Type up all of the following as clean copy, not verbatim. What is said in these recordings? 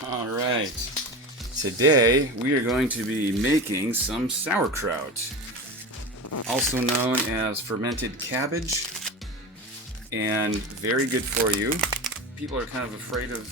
All right. Today we are going to be making some sauerkraut, also known as fermented cabbage, and very good for you. People are kind of afraid of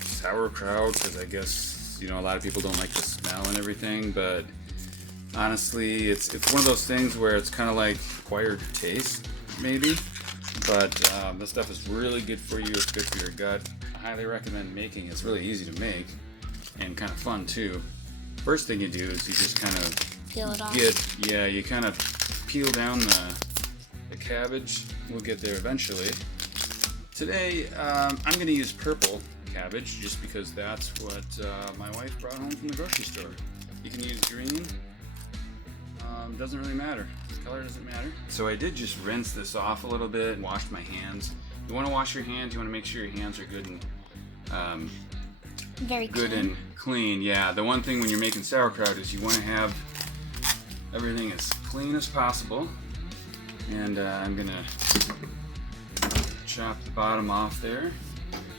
sauerkraut because I guess, you know, a lot of people don't like the smell and everything, but honestly, it's one of those things where it's kind of like acquired taste, maybe. But this stuff is really good for you. It's good for your gut. I highly recommend making it. It's really easy to make and kind of fun too. First thing you do is you just kind of peel it off. You kind of peel down the cabbage. We'll get there eventually. Today, I'm going to use purple cabbage just because that's what my wife brought home from the grocery store. You can use green. Doesn't really matter. The color doesn't matter. So I did just rinse this off a little bit and washed my hands. You want to wash your hands. You want to make sure your hands are good and very good clean. and clean. Yeah. The one thing when you're making sauerkraut is you want to have everything as clean as possible. And I'm gonna chop the bottom off there.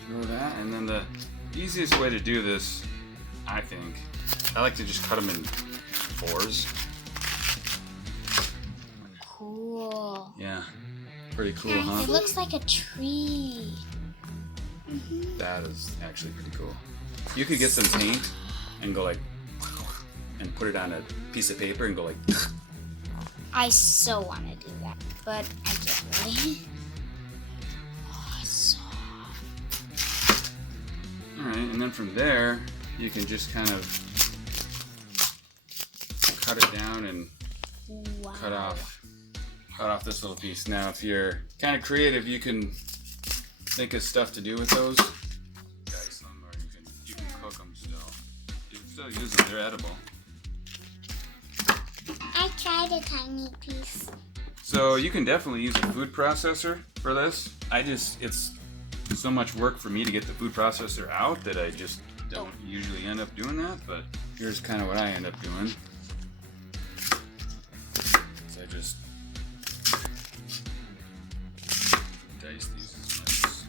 Throw that, and then the easiest way to do this, I think, I like to just cut them in fours. Cool. Yeah, pretty cool, huh? It looks like a tree. That is actually pretty cool. You could get some paint and go like, and put it on a piece of paper and go like. I so want to do that, but I can't really. Oh, it's soft. Alright, and then from there, you can just kind of cut it down and Wow. cut off this little piece. Now, if you're kind of creative, you can think of stuff to do with those. Dice them, or you can cook them still. You can still use them; they're edible. I tried a tiny piece. So you can definitely use a food processor for this. It's so much work for me to get the food processor out that I just don't usually end up doing that. But here's kind of what I end up doing. So I just dice these as nice.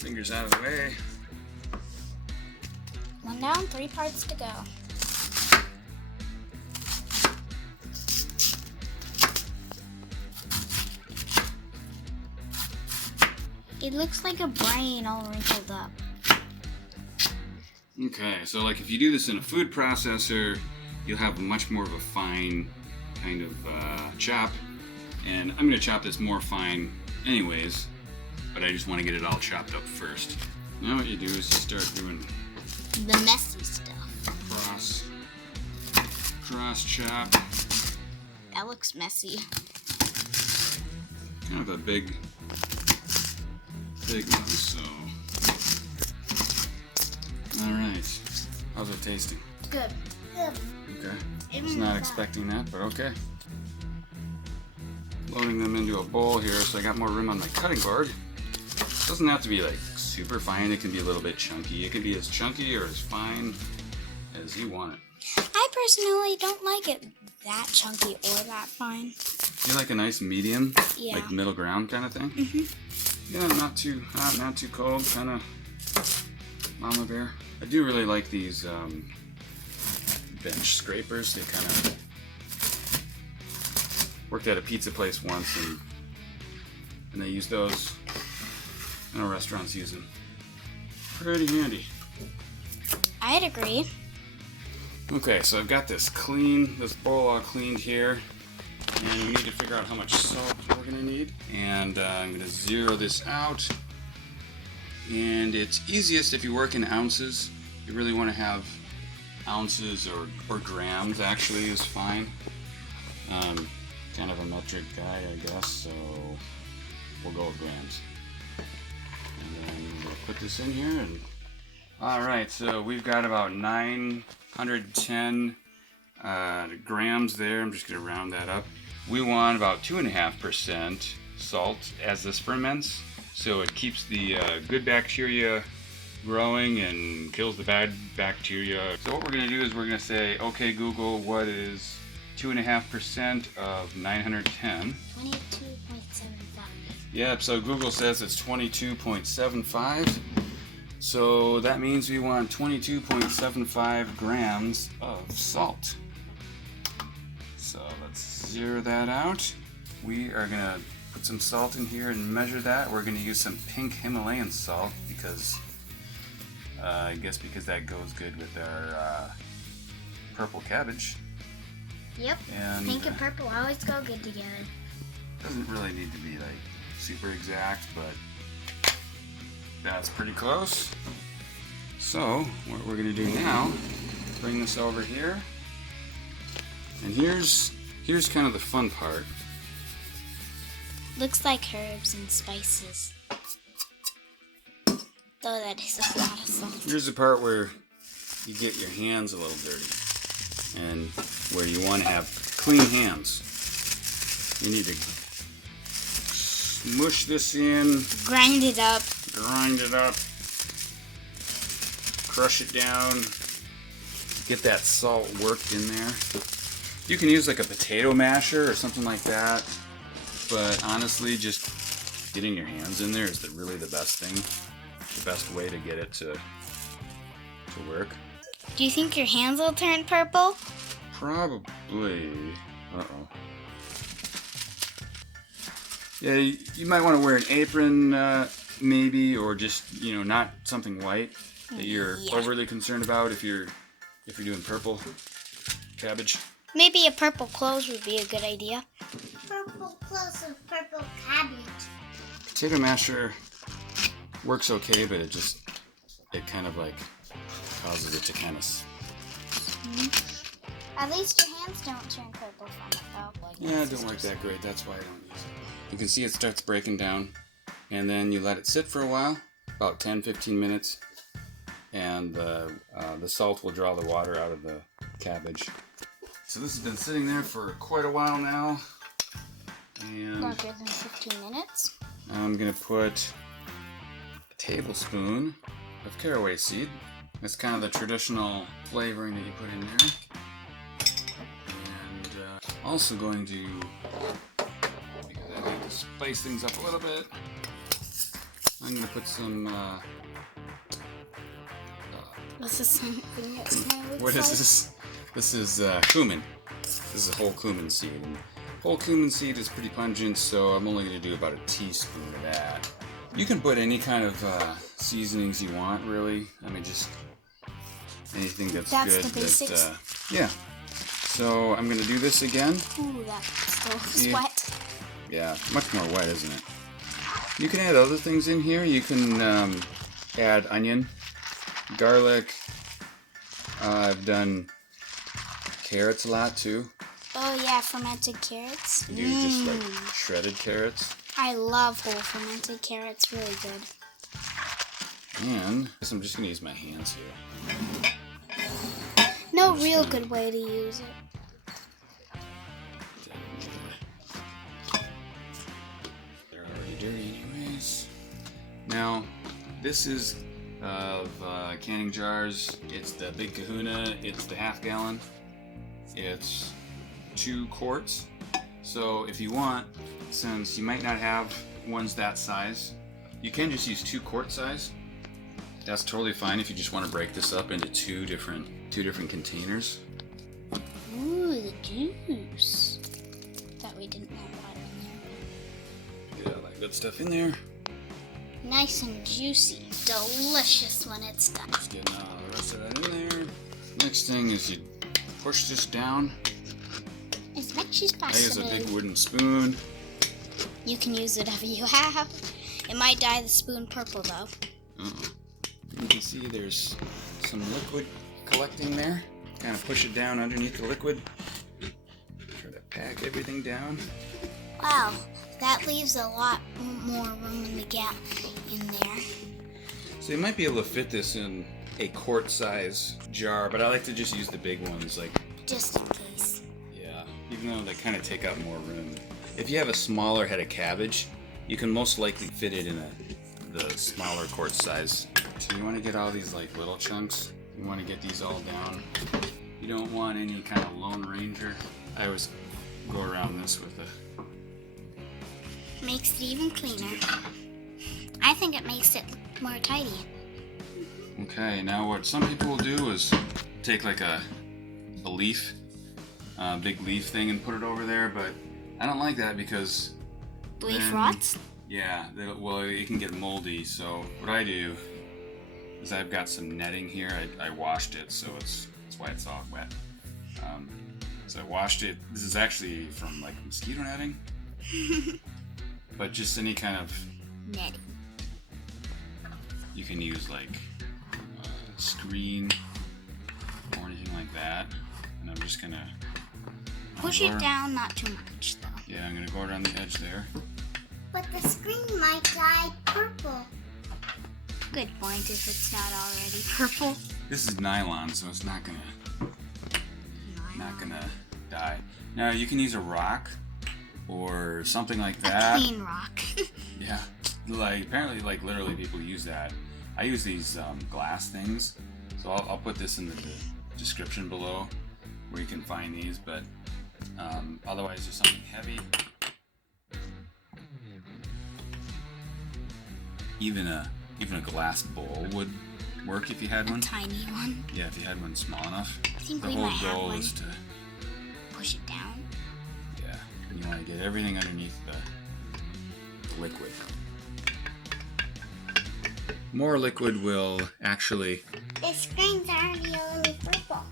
Fingers out of the way. One down, 3 parts to go. It looks like a brain all wrinkled up. Okay, so like if you do this in a food processor, you'll have much more of a fine kind of chop. And I'm going to chop this more fine anyways, but I just want to get it all chopped up first. Now what you do is you start doing The messy stuff. cross chop. That looks messy. Kind of a big one, so. Alright. How's it tasting? Good. Okay. I was not expecting that, but okay. Loading them into a bowl here so I got more room on my cutting board. Doesn't have to be like super fine, it can be a little bit chunky. It can be as chunky or as fine as you want it. I personally don't like it that chunky or that fine. You like a nice medium, Yeah. like middle ground kind of thing? Yeah, not too hot, not too cold, kind of mama bear. I do really like these bench scrapers. They kind of worked at a pizza place once, and they use those. I know restaurants use them. Pretty handy. I'd agree. Okay, so I've got this bowl all cleaned here, and we need to figure out how much salt we're gonna need. And I'm gonna zero this out. And it's easiest if you work in ounces. You really want to have ounces or grams actually is fine. Kind of a metric guy, I guess, so we'll go with grams. And then we'll put this in here. And all right, so we've got about 910 grams there. I'm just going to round that up. We want about 2.5% salt as this ferments, so it keeps the good bacteria growing and kills the bad bacteria. So what we're going to do is we're going to say, okay Google, what is 2.5% of 910? 22.75. Yep, so Google says it's 22.75. So that means we want 22.75 grams of salt. So let's zero that out. We are gonna put some salt in here and measure that. We're gonna use some pink Himalayan salt because I guess because that goes good with our purple cabbage. Yep. And pink and purple always go good together. Doesn't really need to be like super exact, but that's pretty close. So what we're gonna do now, bring this over here, and here's kind of the fun part. Looks like herbs and spices. Though that is a lot of salt. Here's the part where you get your hands a little dirty, and where you want to have clean hands. You need to smush this in. Grind it up. Grind it up. Crush it down. Get that salt worked in there. You can use like a potato masher or something like that. But honestly, just getting your hands in there is really the best thing. The best way to get it to work. Do you think your hands will turn purple? Probably. Uh-oh. Yeah, you might want to wear an apron, maybe, or just, not something white that you're overly concerned about if you're doing purple cabbage. Maybe a purple clothes would be a good idea. Purple clothes with purple cabbage. Potato masher works okay, but it kind of like causes it to kind of... At least your hands don't turn purple from it, though. Yeah, it don't work that great. That's why I don't use it. You can see it starts breaking down, and then you let it sit for a while, about 10-15 minutes, and the salt will draw the water out of the cabbage. So this has been sitting there for quite a while now, and longer than 15 minutes. I'm gonna put a tablespoon of caraway seed. That's kind of the traditional flavoring that you put in there. And also going to, because I need to spice things up a little bit, I'm going to put some... this is something that's what is this? This is cumin. This is whole cumin seed. And whole cumin seed is pretty pungent, so I'm only going to do about a teaspoon of that. You can put any kind of seasonings you want, really. I mean, just anything that's good. The basics. Yeah. So I'm going to do this again. Ooh, that still is wet. Yeah, much more wet, isn't it? You can add other things in here. You can add onion, garlic. I've done carrots a lot too. Oh yeah, fermented carrots. You do just like shredded carrots. I love whole fermented carrots, really good. And I guess I'm just going to use my hands here. No real good way to use it. They're already dirty anyways. Now, this is of canning jars. It's the Big Kahuna. It's the half gallon. It's 2 quarts. So if you want, since you might not have ones that size, you can just use 2 quart size. That's totally fine if you just want to break this up into two different containers. Ooh, the juice. Thought we didn't want water in there. Get all that good stuff in there. Nice and juicy. Delicious when it's done. Just getting all the rest of that in there. Next thing is you push this down. As much as possible. I use a big wooden spoon. You can use whatever you have. It might dye the spoon purple though. You can see there's some liquid collecting there. Kind of push it down underneath the liquid. Try to pack everything down. Wow, that leaves a lot more room in the gap in there. So you might be able to fit this in a quart size jar, but I like to just use the big ones, like just in case. Yeah, even though they kind of take up more room. If you have a smaller head of cabbage, you can most likely fit it in the smaller quart size. So you want to get all these like little chunks. You want to get these all down. You don't want any kind of Lone Ranger. I always go around this with Makes it even cleaner. I think it makes it look more tidy. Okay, now what some people will do is take like a leaf, big leaf thing, and put it over there, but I don't like that because Leaf rots? Yeah, well, it can get moldy. So what I do is I've got some netting here. I washed it, so that's why it's all wet. So I washed it. This is actually from like mosquito netting, but just any kind of netting. You can use like screen or anything like that, and I'm just gonna push it down, not too much though. Yeah, I'm gonna go around the edge there. But the screen might dye purple. Good point if it's not already purple. This is nylon, so it's not gonna dye. Now you can use a rock or something like that. A clean rock. Yeah, like apparently, like literally, people use that. I use these glass things, so I'll put this in the description below where you can find these. But otherwise, there's something heavy. Even a glass bowl would work if you had one. Tiny one. Yeah, if you had one small enough. I think the we whole might have goal one. is to Push it down. Yeah, you want to get everything underneath the liquid. More liquid will actually. The screen's already a little purple.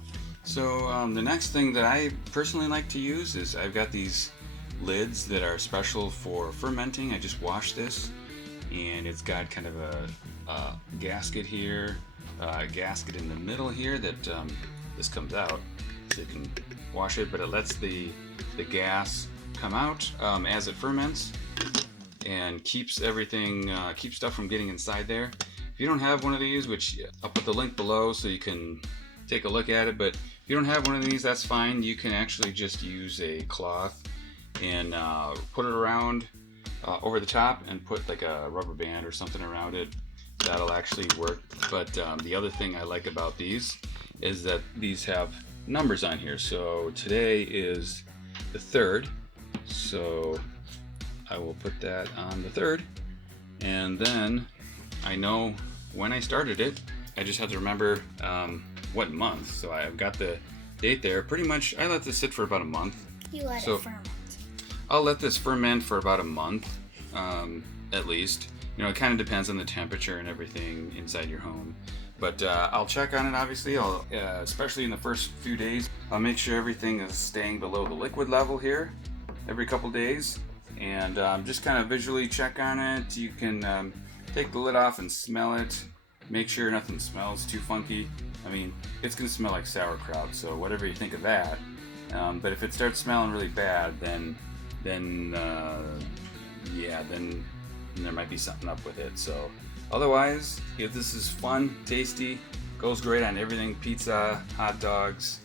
So the next thing that I personally like to use is I've got these lids that are special for fermenting. I just washed this, and it's got kind of a gasket here, a gasket in the middle here that this comes out, so you can wash it, but it lets the gas come out as it ferments and keeps everything, keeps stuff from getting inside there. If you don't have one of these, which I'll put the link below so you can take a look at it, but if you don't have one of these, that's fine. You can actually just use a cloth and put it around over the top and put like a rubber band or something around it. That'll actually work. But the other thing I like about these is that these have numbers on here. So today is the 3rd, so I will put that on the 3rd, and then I know when I started it. I just have to remember what month. So I've got the date there. Pretty much I let this sit for about a month. You let So- it ferment. I'll let this ferment for about a month, at least. You know, it kind of depends on the temperature and everything inside your home. But I'll check on it, obviously, especially in the first few days. I'll make sure everything is staying below the liquid level here every couple days. And just kind of visually check on it. You can take the lid off and smell it. Make sure nothing smells too funky. I mean, it's going to smell like sauerkraut, so whatever you think of that. But if it starts smelling really bad, then there might be something up with it. So otherwise, if this is fun, tasty, goes great on everything, pizza, hot dogs.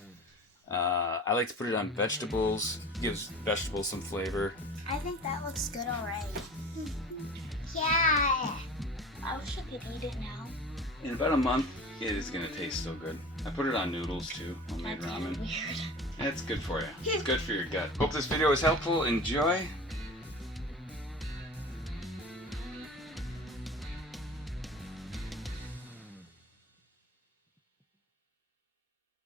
I like to put it on vegetables, gives vegetables some flavor. I think that looks good already. Yeah. I wish I could eat it now. In about a month, it is going to taste so good. I put it on noodles too, homemade That's kind ramen. of weird. It's good for you. It's good for your gut. Hope this video was helpful. Enjoy.